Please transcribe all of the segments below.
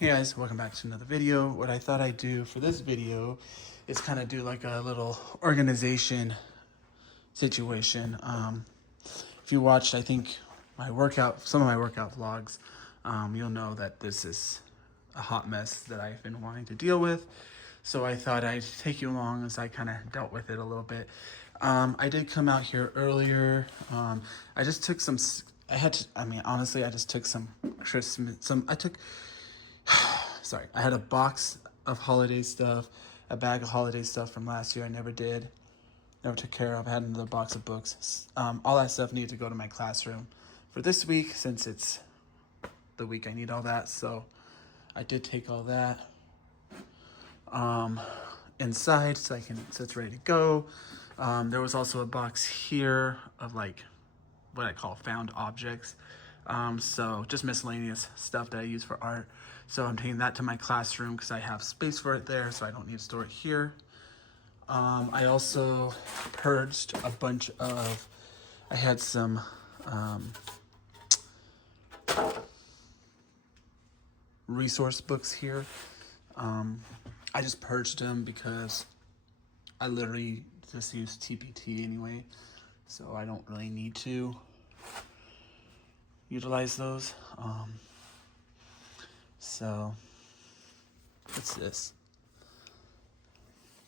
Hey guys, welcome back to another video. What I thought I'd do for this video is kind of do like a little organization situation. If you watched, I think some of my workout vlogs, you'll know that this is a hot mess that I've been wanting to deal with. So I thought I'd take you along as I kind of dealt with it a little bit. I did come out here earlier. I just took some, honestly, I just took sorry, I had a box of holiday stuff, a bag of holiday stuff from last year I never took care of. I had another box of books. All that stuff needed to go to my classroom for this week since it's the week I need all that. So I did take all that inside so it's ready to go. There was also a box here of like what I call found objects. So just miscellaneous stuff that I use for art. So I'm taking that to my classroom because I have space for it there, so I don't need to store it here. I also purged a bunch of, I had some resource books here. I just purged them because I literally just use TPT anyway, so I don't really need to utilize those. So what's this?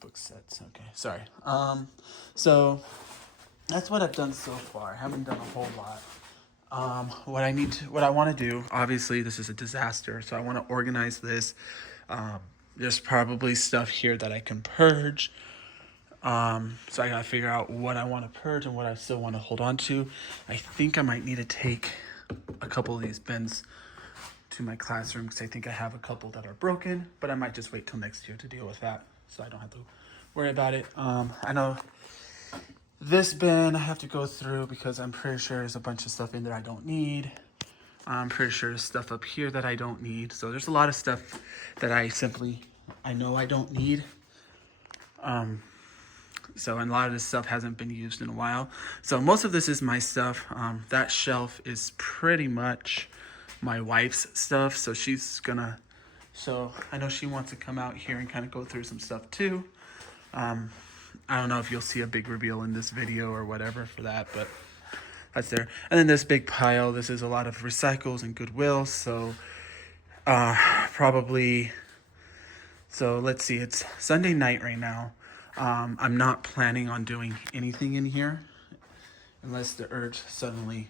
Book sets. Okay, sorry. So that's what I've done so far. I haven't done a whole lot. What I want to do, obviously this is a disaster, so I want to organize this. There's probably stuff here that I can purge. So I gotta figure out what I want to purge and what I still want to hold on to. I think I might need to take a couple of these bins to my classroom because I think I have a couple that are broken, but I might just wait till next year to deal with that so I don't have to worry about it. I know this bin I have to go through because I'm pretty sure there's a bunch of stuff in there I don't need. I'm pretty sure there's stuff up here that I don't need. So there's a lot of stuff that I know I don't need. So and a lot of this stuff hasn't been used in a while. So most of this is my stuff. That shelf is pretty much my wife's stuff. So I know she wants to come out here and kind of go through some stuff too. I don't know if you'll see a big reveal in this video or whatever for that, but that's there. And then this big pile, this is a lot of recycles and Goodwill. So so let's see, it's Sunday night right now. I'm not planning on doing anything in here unless the urge suddenly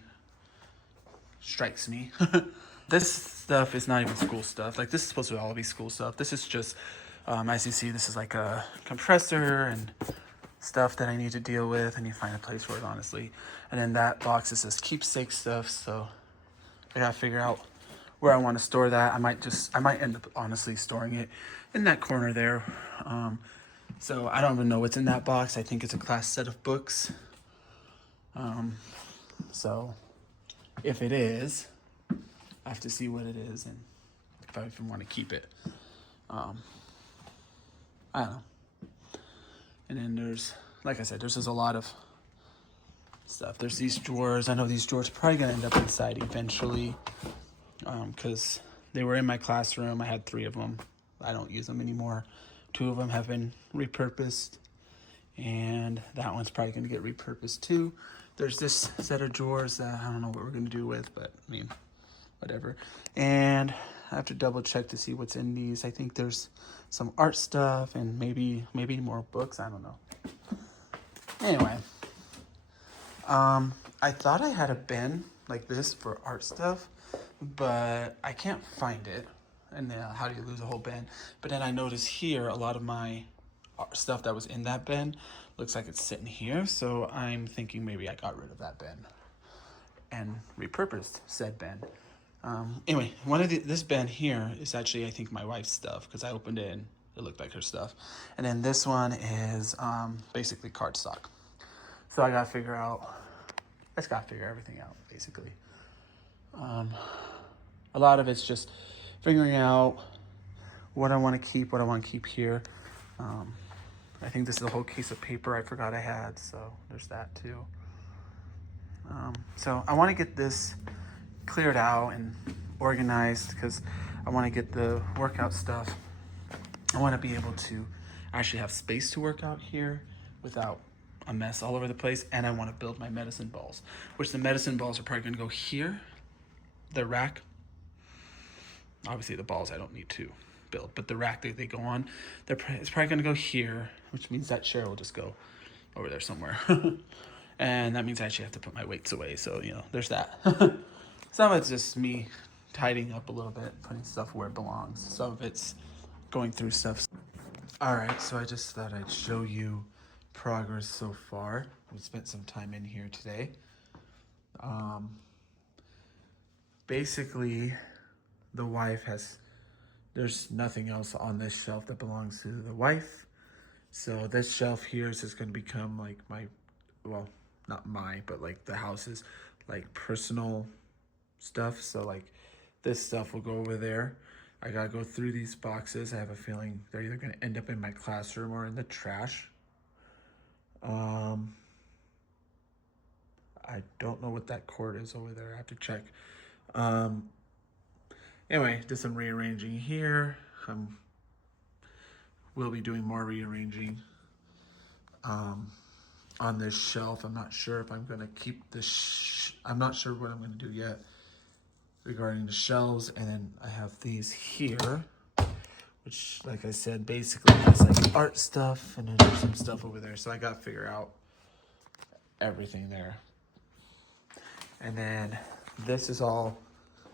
strikes me. This stuff is not even school stuff. Like, this is supposed to all be school stuff. This is just, as you see, this is like a compressor and stuff that I need to deal with. I need to find a place for it, honestly. And then that box is just keepsake stuff. So I gotta figure out where I want to store that. I might end up honestly storing it in that corner there. So I don't even know what's in that box. I think it's a class set of books. So if it is, I have to see what it is and if I even want to keep it. I don't know. And then there's, like I said, there's just a lot of stuff. There's these drawers. I know these drawers are probably gonna end up inside eventually, because they were in my classroom. I had 3 of them. I don't use them anymore. 2 of them have been repurposed, and that one's probably gonna get repurposed too. There's this set of drawers that I don't know what we're gonna do with, but I mean, whatever. And I have to double check to see what's in these. I think there's some art stuff and maybe more books. I don't know. Anyway, I thought I had a bin like this for art stuff, but I can't find it. And how do you lose a whole bin? But then I noticed here a lot of my stuff that was in that bin looks like it's sitting here. So I'm thinking maybe I got rid of that bin and repurposed said bin. Anyway, this bin here is actually, I think, my wife's stuff because I opened it and it looked like her stuff. And then this one is basically cardstock. So I just gotta figure everything out, basically. A lot of it's just figuring out what I want to keep, what I want to keep here. I think this is a whole case of paper I forgot I had, so there's that too. So I want to get this cleared out and organized because I want to get the workout stuff. I want to be able to actually have space to work out here without a mess all over the place. And I want to build my medicine balls, which the medicine balls are probably going to go here, the rack. Obviously the balls I don't need to build, but the rack that they go on, it's probably going to go here, which means that chair will just go over there somewhere. And that means I actually have to put my weights away. So, you know, there's that. Some of it's just me tidying up a little bit, putting stuff where it belongs. Some of it's going through stuff. All right, so I just thought I'd show you progress so far. We spent some time in here today. Basically, the wife there's nothing else on this shelf that belongs to the wife. So this shelf here is just going to become like well, not but like the house's like personal stuff. So like this stuff will go over there. I gotta go through these boxes. I have a feeling they're either gonna end up in my classroom or in the trash. I don't know what that cord is over there. I have to check. Anyway, did some rearranging here. We'll be doing more rearranging on this shelf. I'm not sure if I'm gonna keep this. I'm not sure what I'm gonna do yet regarding the shelves. And then I have these here, which, like I said, basically has like art stuff, and then there's some stuff over there. So I gotta figure out everything there. And then this is all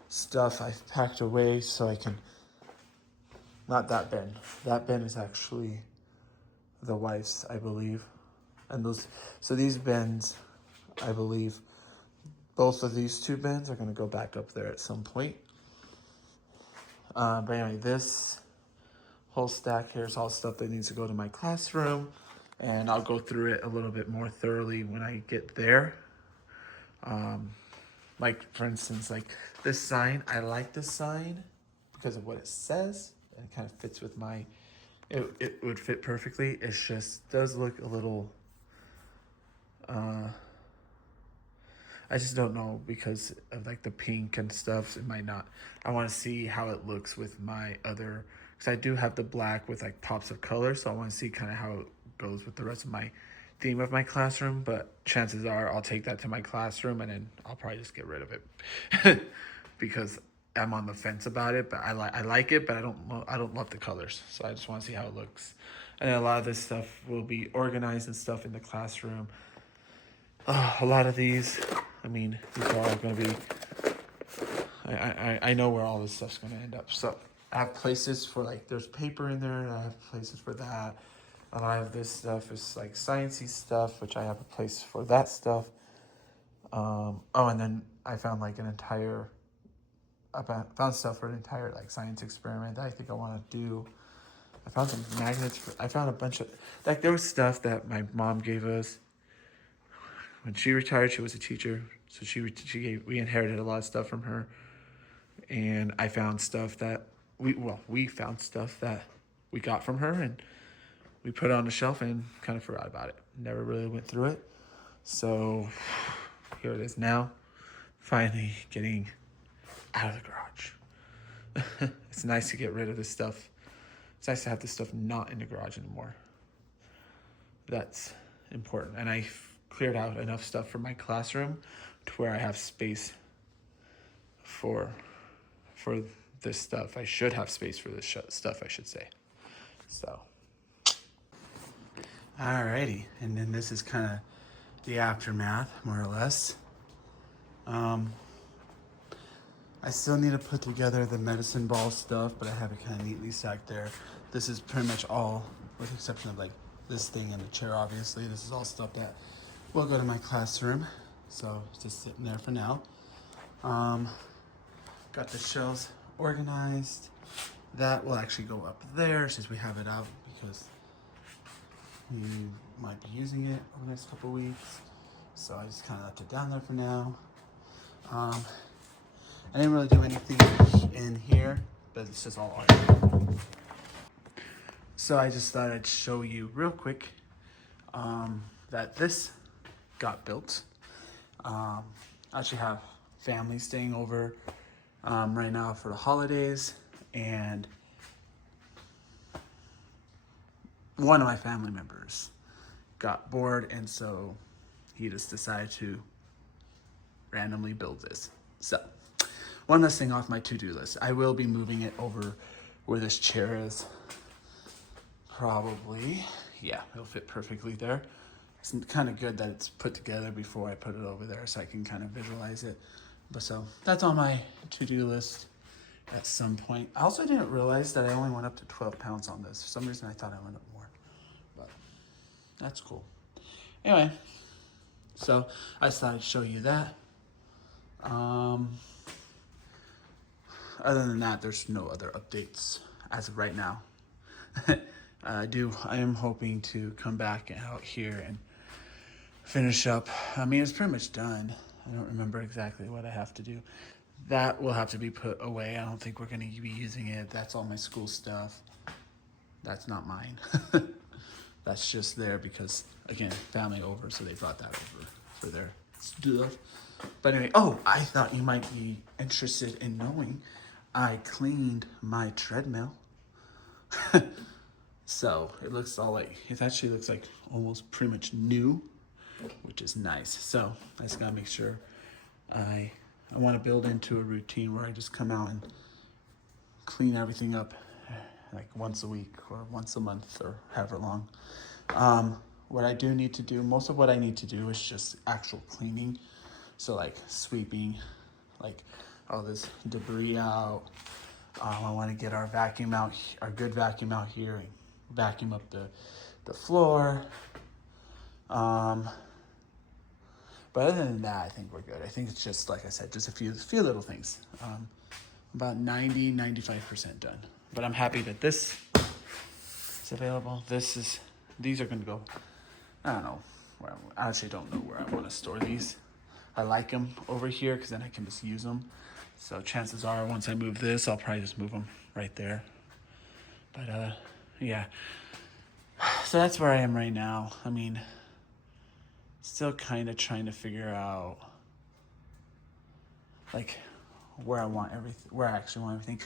stuff I've packed away so I can, not that bin. That bin is actually the wife's, I believe. And so these bins, I believe, both of these two bins are gonna go back up there at some point. But anyway, this whole stack here is all stuff that needs to go to my classroom, and I'll go through it a little bit more thoroughly when I get there. Like for instance, like this sign, I like this sign because of what it says, and it kind of fits with it would fit perfectly. It just does look a little, I just don't know because of like the pink and stuff. It might not. I want to see how it looks with my other, because I do have the black with like pops of color. So I want to see kind of how it goes with the rest of my theme of my classroom. But chances are I'll take that to my classroom and then I'll probably just get rid of it because I'm on the fence about it. But I like it, but I don't love the colors. So I just want to see how it looks. And then a lot of this stuff will be organized and stuff in the classroom. A lot of these, I mean, these are all going to be, I know where all this stuff's going to end up. So I have places for like, there's paper in there, and I have places for that. A lot of this stuff is like sciencey stuff, which I have a place for that stuff. And then I found like I found stuff for an entire like science experiment that I think I want to do. I found some magnets. I found a bunch of, like there was stuff that my mom gave us. When she retired, she was a teacher, so we inherited a lot of stuff from her, and I found stuff that we found stuff that we got from her, and we put it on the shelf and kind of forgot about it. Never really went through it, so here it is now, finally getting out of the garage. It's nice to get rid of this stuff. It's nice to have this stuff not in the garage anymore. That's important, and I cleared out enough stuff from my classroom to where I have space for this stuff. I should have space for this stuff, I should say. So, alrighty, and then this is kind of the aftermath, more or less. I still need to put together the medicine ball stuff, but I have it kind of neatly stacked there. This is pretty much all, with the exception of like this thing and the chair, obviously. This is all stuff that will go to my classroom, so it's just sitting there for now. Got the shelves organized. That will actually go up there since we have it out because we might be using it over the next couple weeks. So I just kind of left it down there for now. I didn't really do anything in here, but it's just all art. So I just thought I'd show you real quick that this got built. I actually have family staying over right now for the holidays, and one of my family members got bored, and so he just decided to randomly build this. So, one less thing off my to-do list. I will be moving it over where this chair is. Probably. Yeah, it'll fit perfectly there. It's kind of good that it's put together before I put it over there so I can kind of visualize it. But so, that's on my to-do list at some point. I also didn't realize that I only went up to 12 pounds on this. For some reason, I thought I went up more. But that's cool. Anyway, so I just thought I'd show you that. Other than that, there's no other updates as of right now. I am hoping to come back out here and finish up. I mean, it's pretty much done. I don't remember exactly what I have to do. That will have to be put away. I don't think we're going to be using it. That's all my school stuff. That's not mine. That's just there because, again, family over, so they brought that over for their stuff. But anyway, I thought you might be interested in knowing I cleaned my treadmill. So it actually looks like almost pretty much new, which is nice. So I just gotta make sure I want to build into a routine where I just come out and clean everything up like once a week or once a month or however long. What I do need to do, most of what I need to do is just actual cleaning. So like sweeping, like all this debris out. I want to get our good vacuum out here and vacuum up the floor. But other than that, I think we're good. I think it's just, like I said, just a few little things. About 95% done. But I'm happy that this is available. These are going to go, I don't know. I actually don't know where I want to store these. I like them over here because then I can just use them. So chances are once I move this, I'll probably just move them right there. But yeah. So that's where I am right now. I mean, still kind of trying to figure out like where I actually want everything.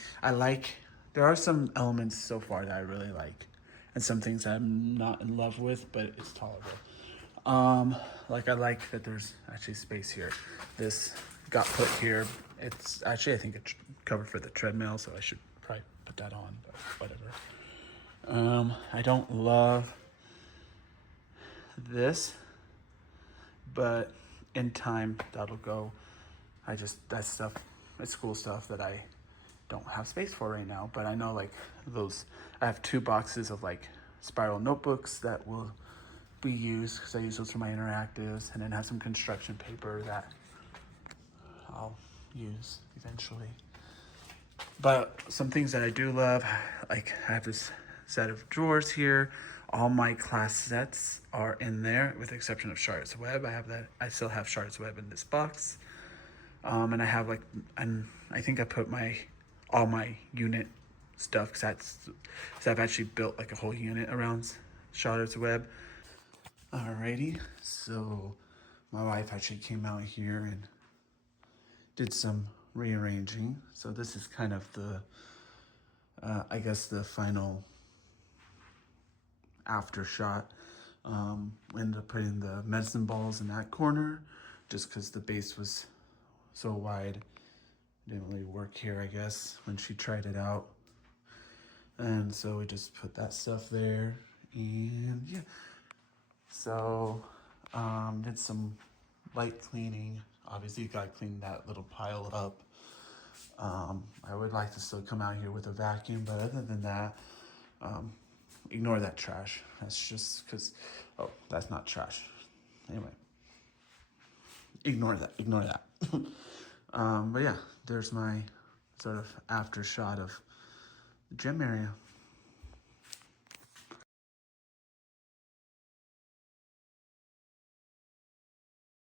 There are some elements so far that I really like, and some things I'm not in love with, but it's tolerable. Like I like that there's actually space here. This got put here. It's actually, I think it's covered for the treadmill, so I should probably put that on, but whatever. I don't love this, but in time that'll go. That's stuff, it's school stuff that I don't have space for right now, but I know like I have 2 boxes of like spiral notebooks that will be used because I use those for my interactives, and then have some construction paper that I'll use eventually. But some things that I do love, like I have this set of drawers here. All my class sets are in there with the exception of Charlotte's Web. I still have Charlotte's Web in this box. And I have I think I put all my unit stuff because I've actually built like a whole unit around Charlotte's Web. Alrighty, so my wife actually came out here and did some rearranging. So this is kind of I guess the final after shot. Ended up putting the medicine balls in that corner just because the base was so wide. Didn't really work here, I guess, when she tried it out. And so we just put that stuff there, and yeah. So did some light cleaning. Obviously, you gotta clean that little pile up. I would like to still come out here with a vacuum, but other than that, ignore that trash. That's just because, that's not trash. Anyway, ignore that. But yeah, there's my sort of after shot of the gym area.